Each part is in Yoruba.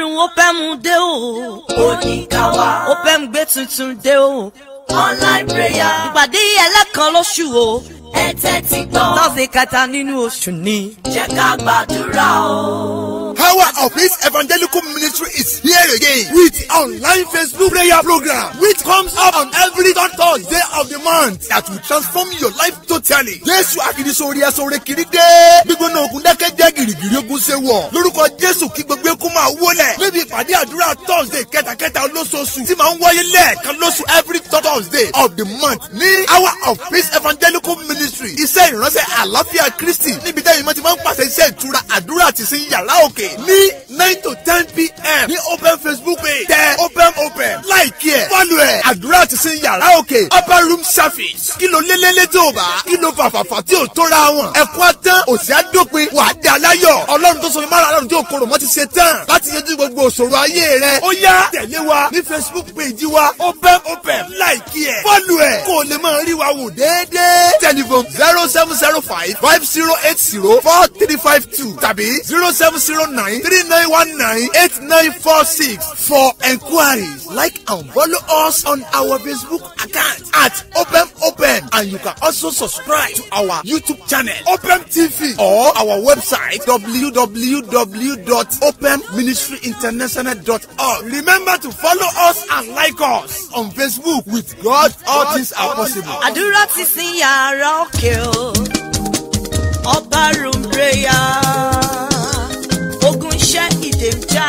Ọlọ́run OPEM dé o. Oníkàwá. OPEM gbé tuntun dé o. Online prayer. Ìpàdé ẹlẹ́kan lóṣù o. Ẹ tẹ́tí gbọ́. Lọ́sẹ̀ kẹta nínú oṣù ni. Jẹ́ ká gbàdúrà o. Power of His Evangelical Ministry is here again with online Facebook prayer program, which comes up on every third Thursday of the month that will transform your life totally. Jésù Akinisori Asore Kiride. Gbígbóná ogun dákẹ́jẹ́ gìrìgìrì ogun ṣe wọ̀. Lórúkọ Jésù kí gbogbo eku máa wólẹ̀. Níbi ìpàdé àdúrà Thursday kẹtàkẹtà olóṣooṣù tí máa ń wáyé lẹ́ẹ̀kan lóṣù every third Thursday of the month ní Power of His Evangelical Ministry. Iṣẹ́ ìránṣẹ́ àlàáfíà Kristi níbi tẹ́yìn mọ́ ti máa ń pàṣẹ iṣẹ́ ìtura àdúrà àti sin yàrá òkè ní 9 to 10 p.m. ní open Facebook page tẹ open like ẹ follow ẹ àdúrà àti sin yàrá òkè upper room service kí ló lélẹ́lẹ́ tó bá kí ló fàfàfà tí ò tóra wọn ẹ̀kọ́ àtàn òsì àdópin wà á dá láyọ̀ ọlọ́run tó sọ fún mara ọlọ́run tí ò korò mọ́ ti ṣe tán láti yanjú gbogbo òṣòro ayé rẹ ó yá tẹ̀lé wa ní Facebook page wa open like ẹ follow ẹ kó o lè máa rí wa wò déédéé telephone 0705-5080-4352 tàbí 0709-3919-8946 for enquiries. Like and follow us on our Facebook account at open and you can also subscribe to our YouTube channel Open TV or our website www.openministryinternational.org. Remember to follow us and like us on Facebook. With God, all things are possible. Àdúrà ti sin yàrá òkè o. Upper room prayer. Ogun iṣẹ́ ìdèmjà.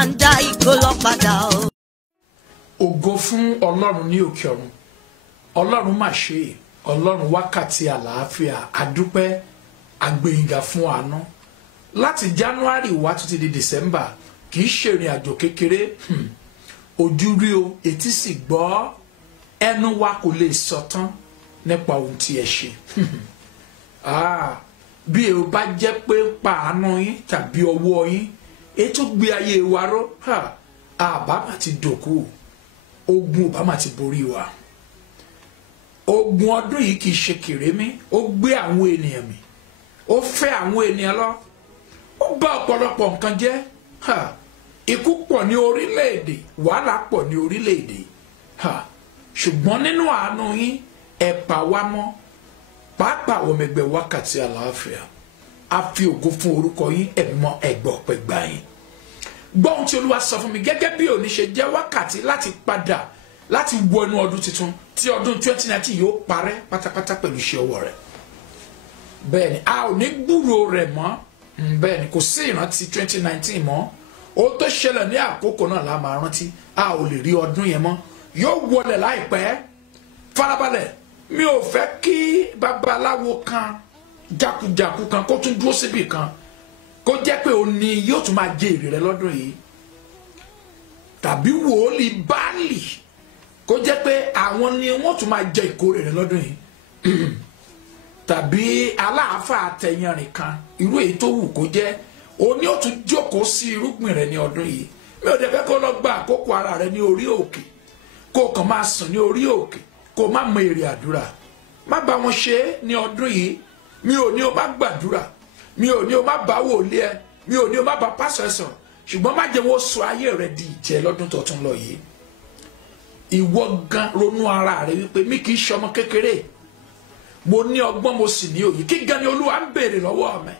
Àǹdá ìkólọ́ padà o. Ògo fún Ọlọ́run ní òkè ọ̀run. Ọlọ́run mà ṣe. Ọlọ́run wákàtí àlàáfíà. Adúpẹ́ agbẹ̀yìngà fún àánú. Láti January wá títí di December kì í ṣe ìrìn àjò kékeré. Ojú rí o, etí sì gbọ́. Ẹnu wa kò lè sọ tán nípa ohun tí ẹ ṣe. Bí ẹ bá jẹ́ pé pàánù yín tàbí ọwọ́ yín ètò gbé ayé wa ró àbámà ti dòkú ogun òbámà ti borí wa. Ogun ọdún yìí kì í ṣe kèrémí ó gbé àwọn ènìyàn mì ó fẹ́ àwọn ènìyàn lọ ó bá ọ̀pọ̀lọpọ̀ nǹkan jẹ́ ikú pọ̀ ní orílẹ̀-èdè wàhálà pọ̀ ní orílẹ̀-èdè ṣùgbọ́n nínú àánú yín ẹ pa wá mọ́ pàápàá àwọn ọmọ ẹgbẹ́ wákàtí àlàáfíà a fi ògo fún orúkọ yín ẹ̀mọ́ ẹ̀gbọ́ pẹ̀gbà yín. Gbọ́n tí Olúwa sọ fún mi gẹ́gẹ́ bí òní ṣe jẹ́ wákàtí láti padà láti wọnú ọdún tuntun tí ọdún 2019 yóò parẹ́ pátápátá pẹ̀lú iṣẹ́ ọwọ́ rẹ̀. Bẹ́ẹ̀ni a ò ní gbúrò rẹ̀ mọ́ bẹ́ẹ̀ni kò sí ìrántí 2019 mọ́ ó tó ṣẹlẹ̀ ní àkókò náà la máa rántí a ò lè rí ọdún yẹn mọ́ yóò wọlé láìpẹ́ farabalẹ̀ mi ò fẹ́ kí babaláwo kan jákujàku kan kó tún dúró síbì kan kó jẹ́ pé òní yóò tún máa jẹ èrè rẹ lọ́dún yìí tàbí wòlíì Báálì kó jẹ́ pé àwọn ni wọ́n tún máa jẹ ìkórè rẹ lọ́dún yìí tàbí aláàfáà àtẹ̀yìnrìn kan irú èyí tó wù kó jẹ́ òní ó tún jókòó sí irúgbìn rẹ ní ọdún yìí mi ò dẹ̀ fẹ́ kó lọ gba àkókò ara rẹ ní orí òkè kó kàn máa sùn ní orí òkè kó má mọ èrè àdúrà má bá wọn ṣe ní ọdún yìí mi ò ní o má gbàdúrà mi ò ní o má bá wòlíì ẹ mi ò ní o má bá pásọ ẹ sọ̀rọ̀ ṣùgbọ́n má jẹ́ wọ́n sọ ayé rẹ di ìjẹ lọ́dún tó tún lọ yìí ìwọ gan ronú ara rẹ wípé mi kì í ṣe ọmọ kékeré mo ní ọgbọ́n mo sì ní òye kí gan ni Olúwa ń béèrè lọ́wọ́ mi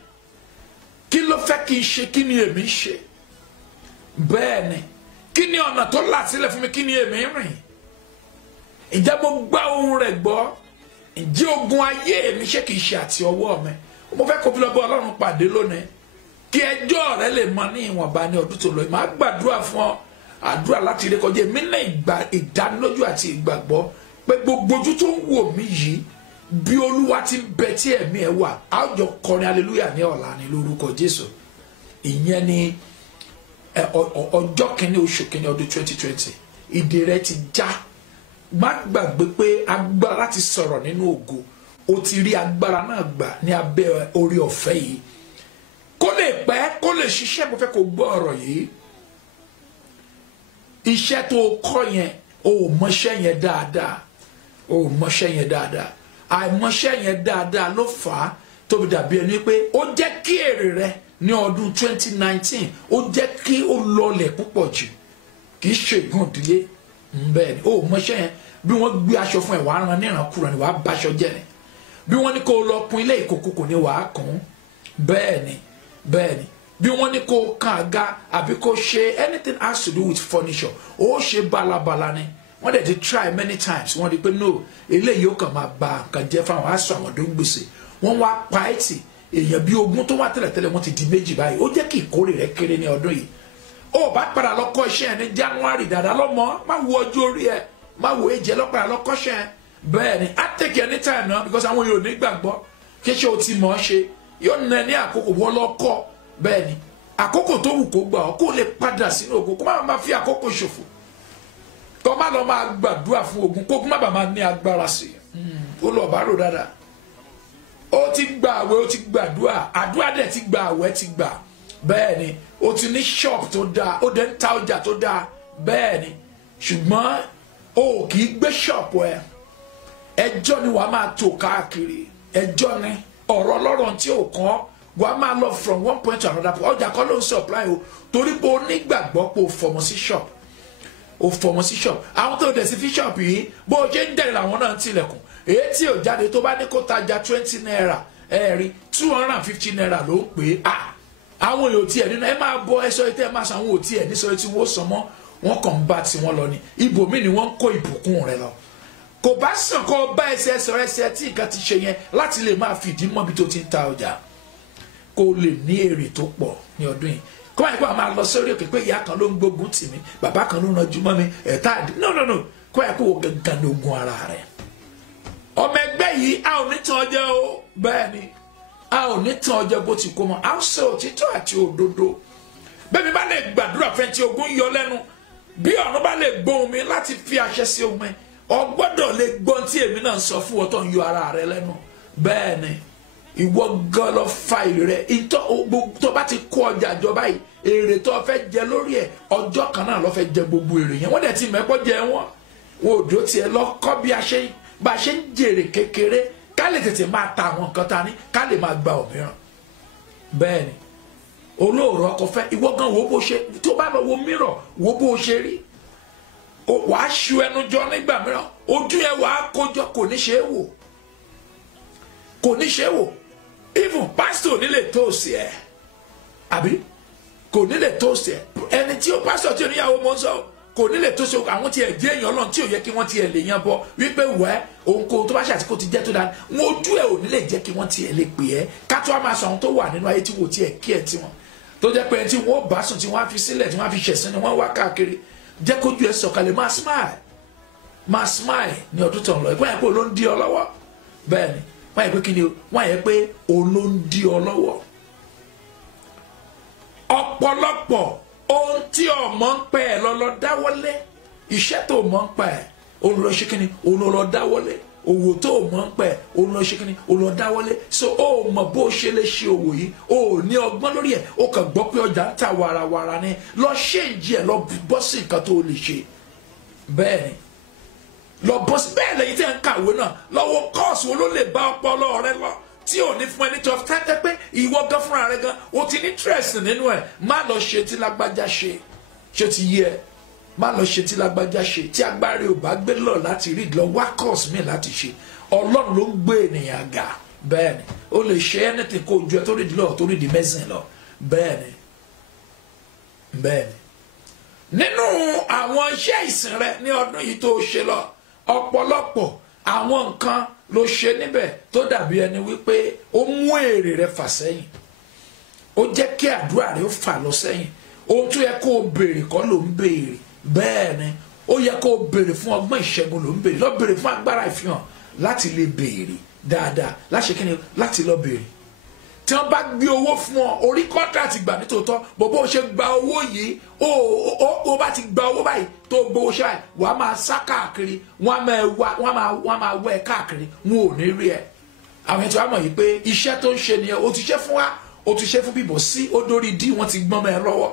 kí ló fẹ́ kí n ṣe kí ni èmi ń ṣe bẹ́ẹ̀ ni kí ni ọ̀nà tó là sílẹ̀ fún mi kí ni èmi ń rìn ǹjẹ́ mo gbá ohùn rẹ̀ gbọ́ ǹjẹ́ ogun ayé mi ṣé kìí ṣe àti ọwọ́ mi mo fẹ́ kó fi lọ bá Ọlọ́run pàdé lónìí kí ẹjọ́ rẹ lè mọ ní ìwọ̀nba ní ọdún tó lọ máa gbàdúrà fún ọ àdúrà láti rí kọjá èmi náà ìdánilójú àti ìgbàgbọ́ pé gbogbo ojú tó ń wò mí yìí bí Olúwa ti ń bẹ tí ẹ̀mí ẹ wà á jọ kọrin hallelujah ní ọ̀la ní lórúkọ Jésù ìyẹn ni ọjọ́ kìíní oṣù kìíní ọdún 2020 ìdè rẹ ti já má gbàgbé pé agbára láti sọ̀rọ̀ nínú ògo o ti rí agbára náà gbà ní abẹ́ orí ọ̀fẹ́ yìí kó lè pẹ́ kó lè ṣiṣẹ́ mo fẹ́ kó gbọ́ ọ̀rọ̀ yìí iṣẹ́ tó kọ́ yẹn o ò mọṣẹ́ yẹn dáadáa o ò mọṣẹ́ yẹn dáadáa àìmọṣẹ́ yẹn dáadáa ló fà á tóbi dàbí ẹni pé ó jẹ́ kí èrè rẹ ní ọdún 2019 ó jẹ́ kí ó lọlẹ̀ púpọ̀ jù kì í ṣe ìgàn ìdílé bẹ́ẹ̀ ni ó mọṣẹ́ yẹn bí wọ́n gbé aṣọ fún ẹ̀ wàá ran nírankúra ni wàá báṣọ jẹ́ ni bí wọ́n ní kó lọ kun ilé ìkòkò kò ní wàá kún bẹ́ẹ̀ ni bí wọ́n ní kó kan àga àbí kó ṣe anything has to do with furniture ó ṣe balabala ni wọ́n dẹ̀ ti try many times wọ́n rí pé no eléyìí ó kàn máa ba nǹkan jẹ́ fáwọn aṣọ àwọn tó ń gbèsè wọ́n wá pa ẹ́ tì èèyàn bí ogún tó wá tẹ́lẹ̀tẹ́lẹ̀ wọ́n ti di méjì báyìí ó jẹ́ kí ìkórè rẹ̀ kéré ní ọdún yìí ó bá padà lọ kọ́ iṣẹ́ ẹ̀ ní January dáadáa lọ́mọ má wo ọjọ́ orí ẹ̀ má wo èjẹ́ lọ́pàá lọ́kọ́ṣẹ́ ẹ̀ bẹ́ẹ̀ ni á take any time náà because àwọn yóò ní gbàgbọ́ kí ṣe o ti mọ̀ ọ́ ṣe yóò nà ní àkókò wọ́n lọ́kọ́ bẹ́ẹ̀ ni àkókò tó wù kó gbà ọ́ kó lè padà sínú ogun kó má fi àkókò ṣòfò kó má lọ máa gbàdúrà fún ogun kó má bàa máa ní agbára sí i ó lọ bá rò dáadáa ó ti gba àwẹ̀ ó ti gbàdúrà àdúrà dẹ̀ ti gba àwẹ̀ ti gbà bẹ́ẹ̀ ni ó ti ní ṣọ́ọ̀bù tó dáa ó dẹ̀ ń ta ọjà tó dáa bẹ́ẹ̀ ni ṣùgbọ́n ó kì í gbé ṣọ́ọ̀bù ẹ̀ ẹjọ́ ni wàá máa tò káàkiri ẹjọ́ ni ọ̀rọ̀ ọlọ́rọ̀ tí ò kàn wàá máa lọ from one point to another point ọjà kan ló ń supply o torí pé o nígbàgbọ́ pé o fọmọ sí shop àwọn tó dẹ̀ sí fi shop yìí bó o ṣe ń dẹ̀rẹ̀ làwọn náà ń tilẹ̀kùn èyí tí ò jáde tó bá ní kó tajà 20 naira ẹ̀rí 250 naira ló ń pè é àwọn èèyàn tiẹ̀ nínú ẹ máa bọ ẹsọ ètò ẹ máa san àwọn òtí ẹ nísọ tí wọ́n sọ mọ́ wọ́n kàn ń bá tiwọn lọ ni ibòmíì ni wọ́n ń kó ìbùkún rẹ lọ kò bá sàn kó bá ẹsẹ̀ tí nǹkan ti ṣe yẹn láti lè máa fìdí mọ́bi tó ti ń ta ọjà kó lè ní èrè tó pọ̀ ní ọdún yìí kó wáyé pé àwọn máa lọ sórí òkè pé ìyá kan ló ń gbógun tì mí bàbá kan ló ń ranjú mọ́ mi ẹ̀ta àdí no kó wáyé pé wọ́n gangan ní ogun ara rẹ̀ ọmọ ẹgbẹ́ yìí a ò ní tàn ọjọ́ o bẹ́ẹ̀ ni a ò ní tàn ọjọ́ bó ti kó mọ́ a ó sọ òtítọ́ àti òdodo bẹ́ẹ̀ mi bá lè gbàdúrà fẹ́ tí ogun yọ lẹ́nu bí ọ̀run bá lè gbóhùn mi láti fi àṣẹ sí ohun ẹ̀ ọ gbọ́dọ̀ lè gbọ́n tí èmi náà sọ fún ọ tó ń yọ ara rẹ lẹ́nu bẹ́ẹ̀ ni ìwọ gan lọ fa èrè rẹ ìtọ́ tó bá ti kó ọjà jọ báyìí èrè tó fẹ́ jẹ lórí ẹ̀ ọjọ́ kan náà lọ fẹ́ jẹ gbogbo èrè yẹn wọ́n dẹ̀ ti mẹ́pọ̀ jẹ wọ́n òdò tiẹ̀ lọ kọ́ bí a ṣe ń jèrè kékeré ká lè tètè máa ta àwọn nǹkan ta ní ká lè máa gba òmíràn bẹ́ẹ̀ ni olóòrò ọkọ̀ fẹ́ ìwọ gan wo bó ṣe tó bá lọ wo mìíràn wo bó ṣe rí wàá ṣu ẹnu jọ nígbà mìíràn ojú yẹn wàá kójọ kò ní ṣe é wò even pastor nílé tóòsì ẹ àbí kò nílé tóòsì ẹ ẹni tí ó pastor tí oníyàwó mọ sọ kò nílé tóòsì àwọn tí ẹ jẹ èèyàn Ọlọ́run tí ò yẹ kí wọ́n ti ẹ lè yan bọ wípé wẹ òun kò tó bá ṣàtì kó ti jẹ tó dáa wọn ojú ẹ ò nílé jẹ kí wọ́n ti ẹ lè pè ẹ ká tó a máa sọ àwọn tó wà nínú ayé tí wò tí ẹ kí ẹ tiwọn tó jẹ pé ẹni tí wọ́n bá sùn tí wọ́n á fi sílẹ̀ tí wọ́n á fi ṣẹ̀sìn ni wọ́n wá káàkiri jẹ́ kójú ẹ sọ̀kalẹ̀ máa smile ní ọdún tó ń lọ ìpín àyẹ̀pẹ́ ló ń dí ọ lọ́wọ́ bẹ́ẹ̀ ni wọ́n yẹ pé kí ni wọ́n yẹ pé òun ló ń dí ọ lọ́wọ́ ọ̀pọ̀lọpọ̀ ohun tí ọmọ ń pẹ́ ẹ̀ lọ́lọ́ dáwọ́lé iṣẹ́ tó mọ̀ ń pẹ́ ẹ̀ òun lọ ṣe kí ni òun lọ dáwọ́lé òwò tó mọ̀ ń pẹ́ ẹ̀ òun lọ ṣe kí ni òun lọ dáwọ́lé so ó mọ̀ bó ṣe lè ṣe òwò yìí ó ní ọgbọ́n lórí ẹ̀ ó kàn gbọ́ pé ọjà ń ta wàràwàrà ni lọ ṣe ìjì ẹ̀ lọ bọ́ sí nǹkan tó lè ṣe bẹ́ẹ̀ ni lọ bọ́ sí bẹ́ẹ̀ lẹ́yìn tí ẹ̀ ń kàwé náà lọ́wọ́ kọ́ọ̀sì wo ló lè bá ọpọlọ rẹ lọ tí ò ní fún ẹni tó tẹ́tẹ́ pé ìwọ gan fúnra rẹ gan o ti ní interest nínú ẹ̀ má lọ ṣe tí lágbájá ṣe ti yẹ má lọ ṣe tí lágbájá ṣe tí agbára ò bá gbé lọ láti rí lọ wá kọ́ọ̀sì mi láti ṣe Ọlọ́run ló ń gbé ènìyàn ga bẹ́ẹ̀ ni o lè ṣe anything kó ju ẹ tó rí di lọ tó rí di mẹ́sìn lọ bẹ́ẹ̀ ni nínú àwọn iṣẹ́ ìsìn rẹ ní ọdún yìí tó ṣe lọ ọ̀pọ̀lọpọ̀ àwọn nǹkan ló ṣe níbẹ̀ tó dàbí ẹni wípé ó mú èrè rẹ fà sẹ́yìn ó jẹ́ kí àdúrà rẹ ó fà lọ sẹ́yìn ohun tó yẹ kó o béèrè kọ́ ló ń béèrè bẹ́ẹ̀ ni ó yẹ kó o béèrè fún ọgbọ́n ìṣẹ́gun ló ń béèrè lọ béèrè fún agbára ìfihàn láti lè béèrè dáadáa láṣẹ kí ni láti lọ béèrè tí wọ́n bá gbé owó fún ọ orí kọ́ńtàtì gbà nítòótọ́ bó ṣe gba owó yìí ó bá ti gba owó báyìí tó gbowó ṣe báyìí wà á máa sá káàkiri wọ́n máa wẹ̀ káàkiri wọn ò ní rí ẹ àwọn ètò àmọ̀ yìí pé iṣẹ́ tó ń ṣe nìyẹn o ti ṣe fún wa o ti ṣe fún bíbọ̀ sí ó dórí dí wọ́n ti gbọ́n mọ́ ẹ lọ́wọ́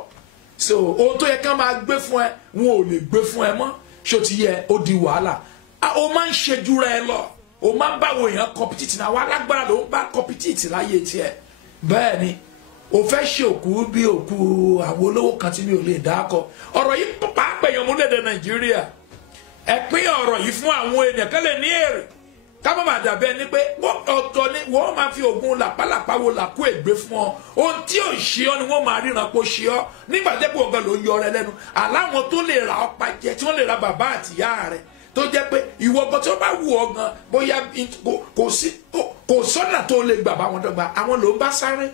so ohun tó yẹ ká máa gbé fún ẹ wọn ò lè gbé fún ẹ mọ́ ṣé o ti yẹ ó di wàhálà o máa ń ṣe jura ẹ lọ o máa ń báwo èèyàn compete náà wà lágbára ló ń bá compete láyé tiẹ̀ bẹ́ẹ̀ ni o fẹ́ ṣe òkú bí òkú àwọn olówó kan tí mi ò lè dákọ ọ̀rọ̀ yìí pàápàá èèyàn múlẹ̀dẹ̀ Nàìjíríà ẹ pín ọ̀rọ̀ yìí fún àwọn èèyàn kan lè ní èrè ká má máa dàbẹ́ ni pé ọ̀tọ̀ ni wọ́n máa fi oògùn làpálàpá wo làkú ègbé fún ọ ohun tí ò ṣe ọ ni wọ́n máa ríran pé ó ṣe ọ nígbà tẹ́pọ̀ ọ̀gá ló ń yọ rẹ lẹ́nu àláwọn tó lè ra ọ̀pá jẹ tí wọ́n lè ra bàbá àtìyá rẹ tó jẹ́ pé ìwọ ọgbọ́n tí wọ́n bá wù ọ gan bóyá kò sọ́nà tó lè gbà bá wọn dọ́gba àwọn ló ń bá sáré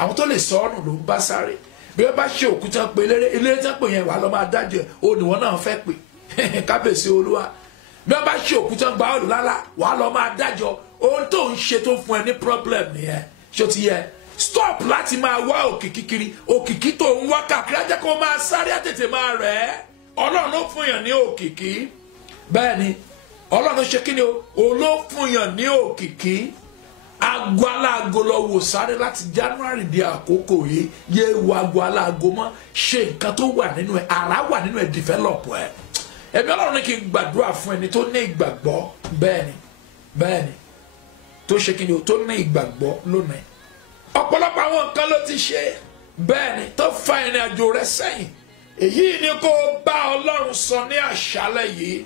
àwọn tó lè sọ ọ́nù ló ń bá sáré bí wọ́n bá ṣe òkú tán pé eléré tán pè yẹn wà lọ́ máa dájọ́ òníwọ̀n náà fẹ́ pè kábèsí Olúwa bí wọ́n bá ṣe òkú tán gba ọ̀lù lálá wà lọ́ máa dájọ́ ohun tó ń ṣe tó fún ẹ ní problem nìyẹn ṣó ti yẹ stop láti máa wá òkìkí kiri òkìkí tó ń wá káàkiri á jẹ́ kó máa sáré á tètè máa rẹ̀ ẹ́ Ọlọ́run ló fún yàn ní òkìkí bẹ́ẹ̀ ni Ọlọ́run ṣe kí ni o ló fún yàn ní òkìkí ago aláago lọ wò sáré láti January di àkókò yìí yé wo ago aláago mọ́ ṣe nǹkan tó wà nínú ẹ̀ ara wà nínú ẹ̀ develop ẹ̀ ẹ̀mí Ọlọ́run ní kí n gbàdúrà fún ẹni tó ní ìgbàgbọ́ bẹ́ẹ̀ ni tó ṣe kí ni o tó ní ìgbàgbọ́ lónìí ọ̀pọ̀lọpọ̀ àwọn nǹkan ló ti ṣe bẹ́ẹ̀ ni tó fa ìrìn àjò rẹ sẹ́yìn èyí ni kó bá Ọlọ́run sọ ní àṣálẹ́ yìí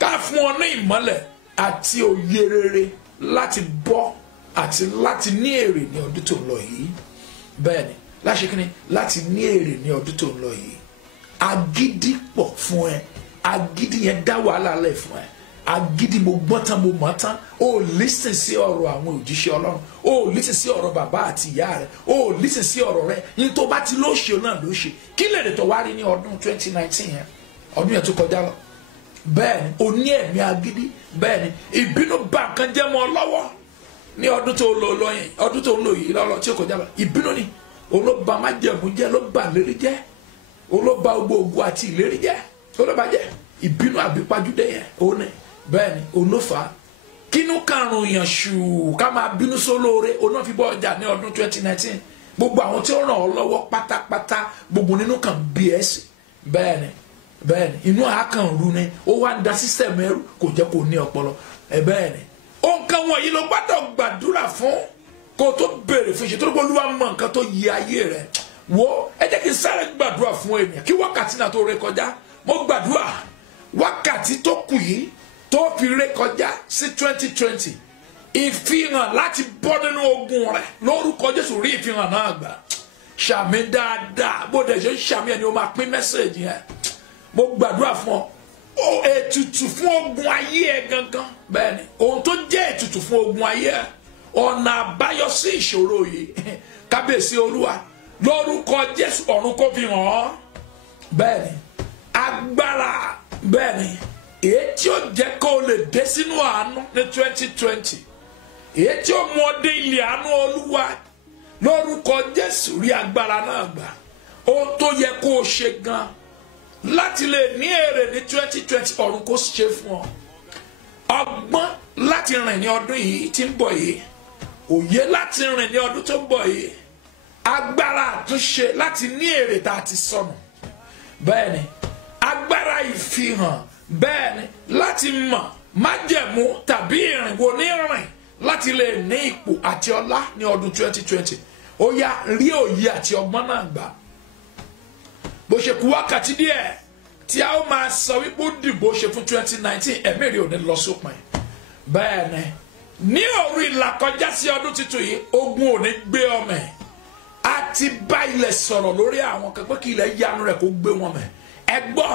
ká fún ọ ní ìmọ́lẹ̀ àti òye rere láti bọ́ àti láti ní èrè ní ọdún tó ń lọ yìí bẹ́ẹ̀ ni láṣẹ kí ni láti ní èrè ní ọdún tó ń lọ yìí agídí pọ̀ fún ẹ agídí yẹn dá wàhálà lẹ̀ fún ẹ agídí mo gbọ́ tán mo mọ̀ tán o listen sí ọ̀rọ̀ àwọn òjíṣẹ́ Ọlọ́run o listen sí ọ̀rọ̀ bàbá àti ìyá rẹ o listen sí ọ̀rọ̀ rẹ ní tó bá ti lóṣè náà lóṣè kí lè tó wá rí ní ọdún 2019 yẹn ọdún yẹn tó kọjá lọ bẹ́ẹ̀ ni o ní ẹ̀mí agídí bẹ́ẹ̀ ni ìbínú bá nǹkan jẹ́ mọ́ ọ lọ́wọ́ ní ọdún tó lọ yẹn ọdún tó ń lò yìí lọ́lọ́ tí ó kọjá lọ ìbínú ni olóba májẹ̀mú jẹ́ ló bà lérí jẹ́ olóba gbogbo àti ìlérí jẹ́ olóba jẹ́ ìbínú àbípajúdé yẹn òun ni bẹ́ẹ̀ ni olófà kínú karùn-ún yàn ṣù ká máa bínú sólóore oná fi bọ́ ọjà ní ọdún 2019 gbogbo àwọn tí ó ràn ọ́ lọ́wọ́ pátápátá gbogbo nínú kan bí ẹ sí bẹ́ẹ̀ ni inú àákàn ru ni ó wá ń da sísẹ̀mù ẹrú kò jẹ́ kó ní ọpọlọ bẹ́ẹ̀ ni nǹkan wọ̀nyí ló gbọ́dọ̀ gbàdúrà fún kó tó béèrè fún ìṣètò tó Olúwa mọ nǹkan tó yí ayé rẹ wo ẹ jẹ́ kí n sáré gbàdúrà fún ènìyàn kí wákàtí náà tó ré kọjá mo gbàdúrà wákàtí tó kù yìí tó fi ré kọjá sí 2020 ìfihàn láti bọ́ nínú ogun rẹ lórúkọ Jésù rí ìfihàn náà gbà ṣàmì dáadáa bó dẹ̀ ṣe ń ṣàmì ẹni o máa pín mẹ́sẹ̀jì yẹn mo gbàdúrà fún ọ ètùtù fún ogun ayé ẹ gangan bẹ́ẹ̀ ni ohun tó jẹ́ ètùtù fún ogun ayé ẹ ọ̀nà àbáyọ sí ìṣòro yìí kábíyèsí Olúwa lórúkọ Jésù ọ̀run kó fi hàn ọ́ bẹ́ẹ̀ ni agbára bẹ́ẹ̀ ni èyí tí ó jẹ́ kó o lè dé sínú àánú ní 2020 èyí tí ó mú ọ dé ilé àánú Olúwa lórúkọ Jésù rí agbára náà gbà ohun tó yẹ kó o ṣe gan láti lè ní èrè ní 2020 ọ̀run kó ṣe fún ọ ọgbọ́n láti rìn ní ọdún yìí tí ń bọ̀ yìí òye láti rìn ní ọdún tó ń bọ̀ yìí agbára àtúnṣe láti ní èrè tá a ti sọnù bẹ́ẹ̀ ni agbára ìfihàn bẹ́ẹ̀ ni láti mọ̀ májẹ̀mú tàbí ìrìnwó ní rìn láti lè ní ipò àti ọlá ní ọdún 2020 ó yá rí òye àti ọgbọ́n náà gbà bó ṣe kù wákàtí díẹ̀ tí a ó máa sọ wípé ó dìbò ṣe fún 2019 ẹ̀mí rí òní lọ sópin bẹ́ẹ̀ ni ní òru ìlàkọjá sí ọdún tuntun yìí ogun òní gbé ọmọ ẹ̀ a ti bá ilẹ̀ sọ̀rọ̀ lórí àwọn kan pé kí ilẹ̀ yanu rẹ̀ kó gbé wọn mẹ́ ẹ gbọ́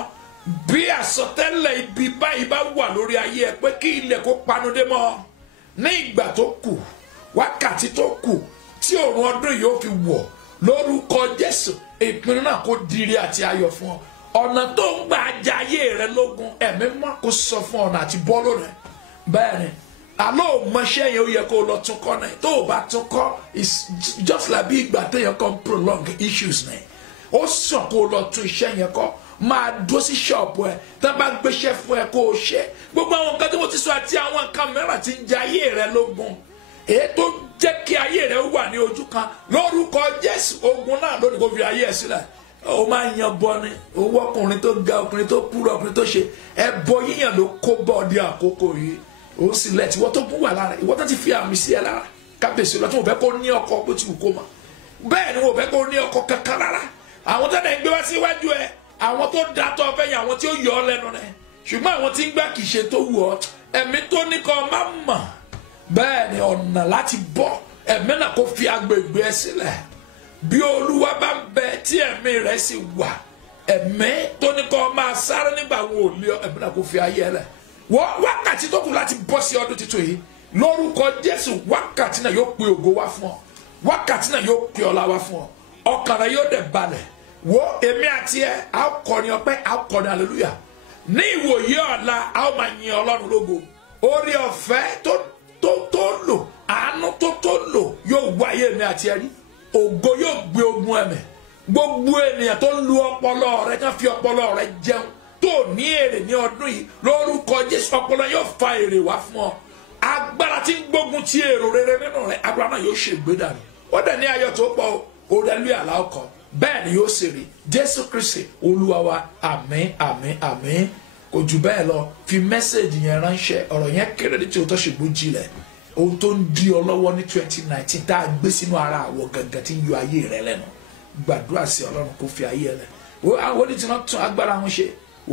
bí àsọtẹ́lẹ̀ ibi báyìí bá wà lórí ayé ẹ pé kí ilẹ̀ kó panudé mọ́ ní ìgbà tó kù wákàtí tó kù tí òrùn ọdún yìí ó fi wọ̀ lórúkọ Jésù ìpinnu náà kó dire àti ayọ̀ fún ọ ọ̀nà tó ń gbà ajá ayé rẹ lógun ẹ̀mí mọ́ kó sọ fún ọ̀nà àti bọ́ lónìí bẹ́ẹ̀ ni àlọ́ mọṣẹ́ yẹn ó yẹ kó lọ tún kọ́ náà tó o bá tún kọ́ it's just like bí ìgbà téèyàn kan prolong issues náà ó sàn kó lọ tún iṣẹ́ yẹn kọ́ máa dúró sí ṣọ́ọ̀bù ẹ tá bá gbéṣẹ́ fún ẹ kó o ṣe gbogbo àwọn nǹkan tí mo ti sọ àti àwọn nǹkan mìíràn tí ń jẹ ayé rẹ lógun èyí tó jẹ́ kí ayé rẹ wà ní ojú kan lórúkọ Jésù ogun náà lónìí kó fi ayé ẹ sílẹ̀ ó máa yan bọ ni owó ọkùnrin tó ga ọkùnrin tó kúrò ọkùnrin tó ṣe ẹbọ yíyàn ló kó bọ ọdí àkókò yìí ó sì lẹ tí ìwọ tó kún wà lára ìwọ tó ti fi àmì sí ẹ lára kábíyèsí lọ tí mo fẹ́ kó ní ọkọ bó ti wù kó mọ bẹ́ẹ̀ ni wọ́n fẹ́ kó ní ọkọ kankan rárá àwọn tó dẹ̀ ń gbé wá síwájú ẹ àwọn tó dátọ́ fẹ́ yẹn àwọn tí ó yọ ọ lẹ́nu rẹ ṣùgbọ́n àwọn tí ń gbà kìí ṣe tó wù ọ ẹ̀mí tó ní kọ́ má mọ̀ bẹ́ẹ̀ ni ọ̀nà láti bọ́ ẹ̀mí náà kó fi agbègbè ẹ sílẹ̀ bí Olúwa bá ń bẹ tí ẹ̀mí rẹ̀ sì wà ẹ̀mí tó ní kọ́ máa sáré nígbà wo lé ẹ̀mí náà kó fi ayé ẹ lẹ̀ wọ́n wákàtí tó kù láti bọ́ sí ọdún tuntun yìí lórúkọ Jésù wákàtí náà yóò pe ògo wá fún ọ wákàtí náà yóò pe ọlá wá fún ọ ọkàn rẹ yóò dẹ̀ balẹ̀ wo èmi àti ẹ a ó kọrin ọpẹ́ a ó kọrin hallelujah ní ìwòye ọ̀la a ó máa yin Ọlọ́run lógo orí ọ̀fẹ́ tó lò àánú tó lò yóò wá ayé mi àti ẹ rí ògo yóò gbé ogun ẹ̀mẹ̀ gbogbo ènìyàn tó lu ọpọlọ rẹ kàn fi ọpọlọ rẹ jẹun tó ní èrè ní ọdún yìí lórúkọ Jésù ọpọlọ yóò fa èrè wá fún ọ agbára tí ń gbógun ti èrò rere nínú rẹ agbára náà yóò ṣègbè dànù ó dẹ̀ ní ayọ̀ tó pọ̀ ó dẹ̀ lé àlá ọkọ̀ bẹ́ẹ̀ ni yóò ṣe rí Jésù Kristi Olúwa wa àmín àmín àmín kò jù bẹ́ẹ̀ lọ fi mẹ́sẹ̀gì yẹn ránṣẹ́ ọ̀rọ̀ yẹn kéré ní tí o tó ṣègbó jinlẹ̀ ohun tó ń di ọ lọ́wọ́ ní 2019 tá a gbé sínú ara àwọ̀ gangan tí ń yọ ayé rẹ lẹ́nu gbàdúrà sí Ọlọ́run kó fi ayé rẹ àwọn onítìná tún agbára wọn ṣe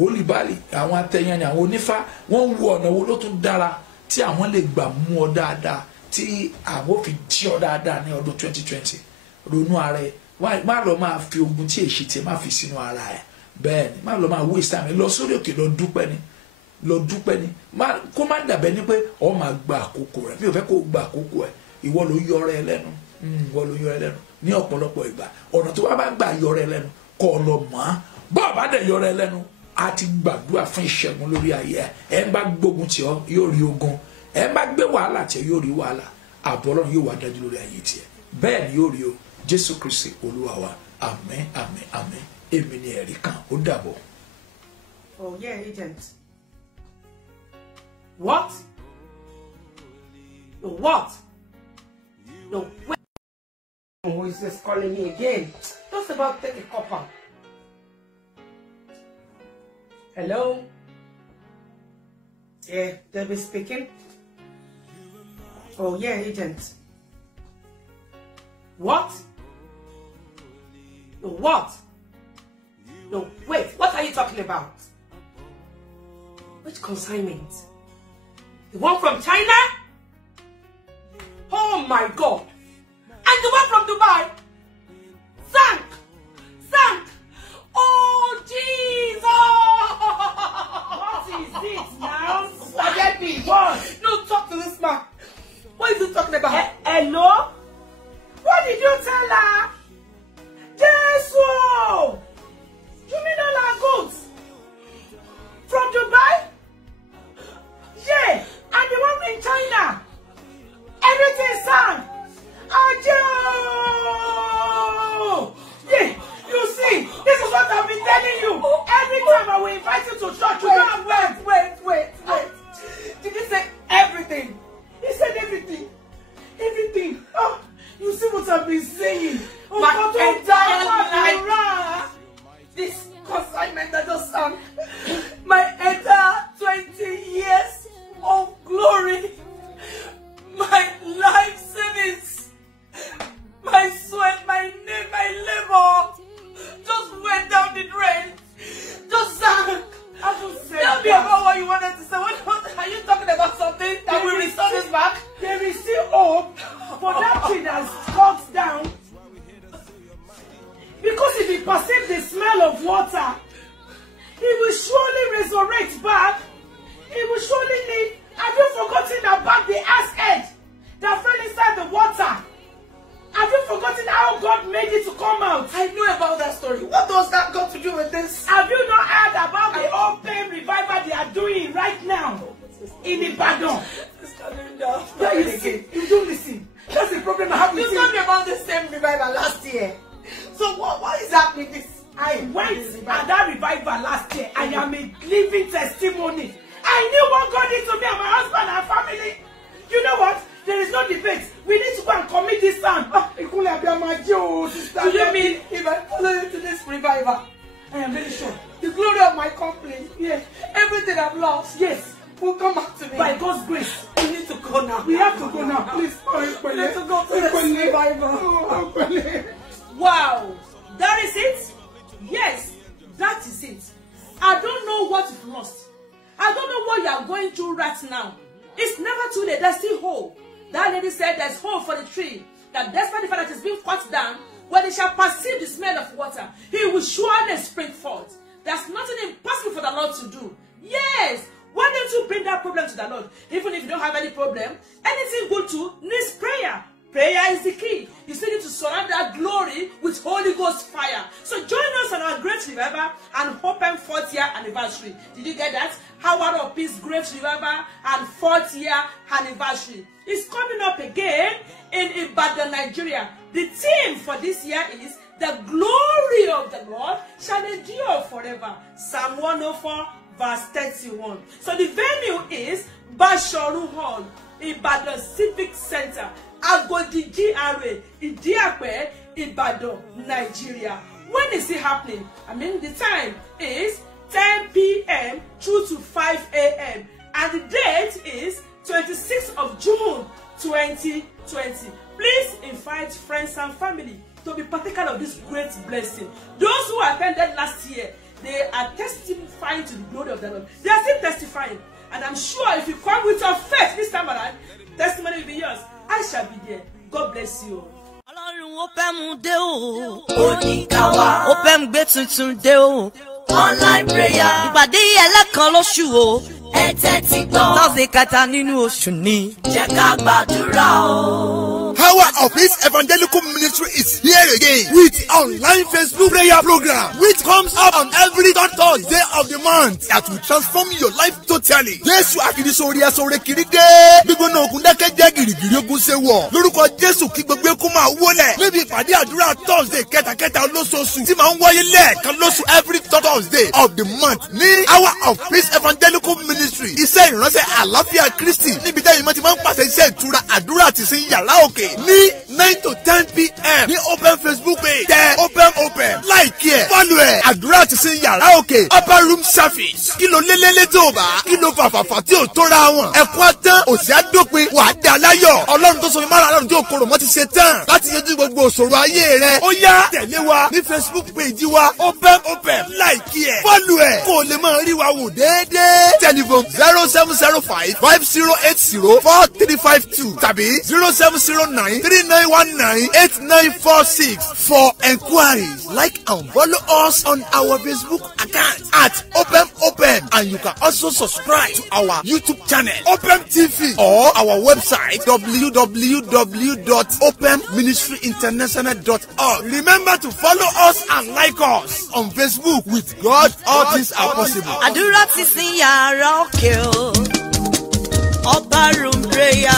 olùbálì àwọn atẹyẹn ni àwọn onífá wọn ń wo ọ̀nà wo ló tún dára tí àwọn lè gbà mú ọ dáadáa tí àwọn fi jí ọ dáadáa ní ọdún 2020 ronú ara ẹ má lọ máa fi ogun tí èsì tí má fi sínú ara ẹ bẹ́ẹ̀ ni má lọ máa waste time lọ sórí òkè lọ dúpẹ́ ni kó má dàbẹ́ ní pé ọ máa gba àkókò rẹ bí o fẹ́ kó gba àkókò ẹ ìwọ ló yọrọ ẹ lẹ́nu ní ọ̀pọ̀lọpọ̀ ìgbà ọ̀nà tó bá gbà yọrọ ẹ lẹ́nu kọ́ ọ lọ mọ́ bọ́ọ̀ bá dẹ̀ yọrọ ẹ lẹ́nu a ti gbàdúrà fún ìṣẹ́gun lórí ayé ẹ ń bá gbógun tì ọ́ yóò rí ogun ẹ ń bá gbé wàhálà tì ọ́ yóò rí wàhálà ààbò Ọlọ́run yóò wá dájú lórí ayé tiẹ̀ bẹ́ẹ̀ ni yóò rí o Jésù Kristi Olúwa wa àmín àmín àmín èmi ni ẹ̀rí kan ó dàbọ̀. Oh yeah, agent. What? The what? The way? Who is this calling me again? Just about to take a copper. Hello? Yeah, Debbie speaking. Oh yeah, agent. What? The what? No, wait, what are you talking about? Which consignment? The one from China? Oh my God! And the one from Dubai? Sank! Oh Jesus! What is it now? Spaghetti! What? No, talk to this man. What is he talking about? Hello? What did you tell her? Jesus! You mean all our goods? From Dubai? Yeah, and the one in China. Everything sang. Ajo! Yeah, you see, this is what I've been telling you. Every time I will invite you to church, you don't wait. Did he say everything? He said everything. Everything. Oh, you see what I've been saying. Oh, my entire life. This consignment that just sang. My entire 20 years of glory. My life savings. My sweat, my name, my labor. Just went down the drain. Just sang. Tell me about what you wanted to say. What are you talking about? Something that will restore this back? There is still hope for that tree that's cut down. Because if he perceives the smell of water, he will surely resurrect back. He will surely live. Have you forgotten about the ass head that fell inside the water? Have you forgotten how God made it to come out? I know about that story. What does that got to do with this? Have you not heard about the open revival they are doing right now in Ibadan? Yeah, you don't listen. That's the problem I have with you. You told me about the same revival last year. So what is happening this? I went at that revival last year. I am a living testimony. I knew what God did to me and my husband and family. You know what? There is no debate. We need to go and commit this time. Do you mean if I follow you to this revival? I am very sure. The glory of my company, yes, everything I've lost, yes, will come back to me. By God's grace, you need to go now. We have to go now. Please, let's go to the revival. Wow, that is it. Yes, that is it. I don't know what you've lost. I don't know what you are going through right now. It's never too late. There's still hope. That lady said there's hope for the tree. That despite the fact that it's been cut down, when they shall perceive the smell of water, he will surely spring forth. There's nothing impossible for the Lord to do. Yes. Why don't you bring that problem to the Lord? Even if you don't have any problem, anything good to needs prayer. Prayer is the key. You still need to surround that glory with Holy Ghost fire. So join us on our Great Revival and Open 4th year anniversary. Did you get that? Hour of Peace Great Revival and 4th year anniversary. It's coming up again in Ibadan, Nigeria. The theme for this year is the glory of the Lord shall endure forever. Psalm 104 verse 31. So the venue is Bashoru Hall, Ibadan Civic Center, Agodi GRA, Idiape, Ibadan, Nigeria. When is it happening? The time is 10 p.m. through to 5 a.m. and the date is 26th of June 2020. Please invite friends and family to be partaker of this great blessing. Those who attended last year, they are testifying to the glory of the Lord. They are still testifying. And I'm sure if you come with your faith this time around, testimony will be yours. I shall be there. God bless you. Online prayer. Ìpàdé ẹlẹ́kan lóṣù o. Ẹ tẹ́tí gbọ́. Tọ́sí kẹta nínú oṣù ni. Jẹ́ ká gbàdúrà o. Power of His Evangelical Ministry is here again with online Facebook prayer program, which comes up on every third Thursday of the month that will transform your life totally. Jésù àkìrísórí ẹ̀sọ́rẹ́ kiri dé. Gbígbóná ogun dákẹ́ jẹ́ gìrìgìrì ogun ṣe wọ̀. Lórúkọ Jésù kí gbogbo ekú máa wọlẹ̀. Níbi ìpàdé àdúrà Thursday kẹtàkẹtà olóṣooṣù tí máa ń wáyé lẹ́ẹ̀kan lóṣù every third Thursday of the month ní Hour of His Evangelical Ministry. Iṣẹ́ ìránṣẹ́ àlàáfíà Kristi níbi tẹ́yìn mọ́ ti máa ń pàṣẹ iṣẹ́ ìtura àdúrà àti sin yàrá òkè ní 9 to 10 p.m. ní open Facebook page tẹ open like ẹ follow ẹ àdúrà àti sin yàrá òkè upper room service kí ló lélẹ́lẹ́ tó bá kí ló fàfàfà tí ò tóra wọn ẹ̀kọ́ àtàn òsì àdópin wà á dá láyọ̀ ọlọ́run tó sọ mi mára ọlọ́run tí ò korò mọ́ ti ṣe tán láti yanjú gbogbo òṣòro ayé rẹ ó yá tẹ̀lé wa ní Facebook page wa open like ẹ follow ẹ kó o lè máa rí wa wò déédéé telephone 0705-5080-4352 tàbí 0709-3919-8946 for enquiries. Like and follow us on our Facebook account at open and you can also subscribe to our YouTube channel Open TV or our website www.openministryinternational.org. Remember to follow us and like us on Facebook. With God, all things are possible. Àdúrà ti sin yàrá òkè o. Upper room prayer.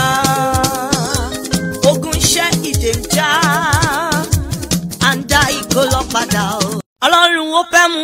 Ogun iṣẹ́ ìdè ń já. Àǹdá ìkó lọ padà o. Ọlọ́run ó fẹ́ mú.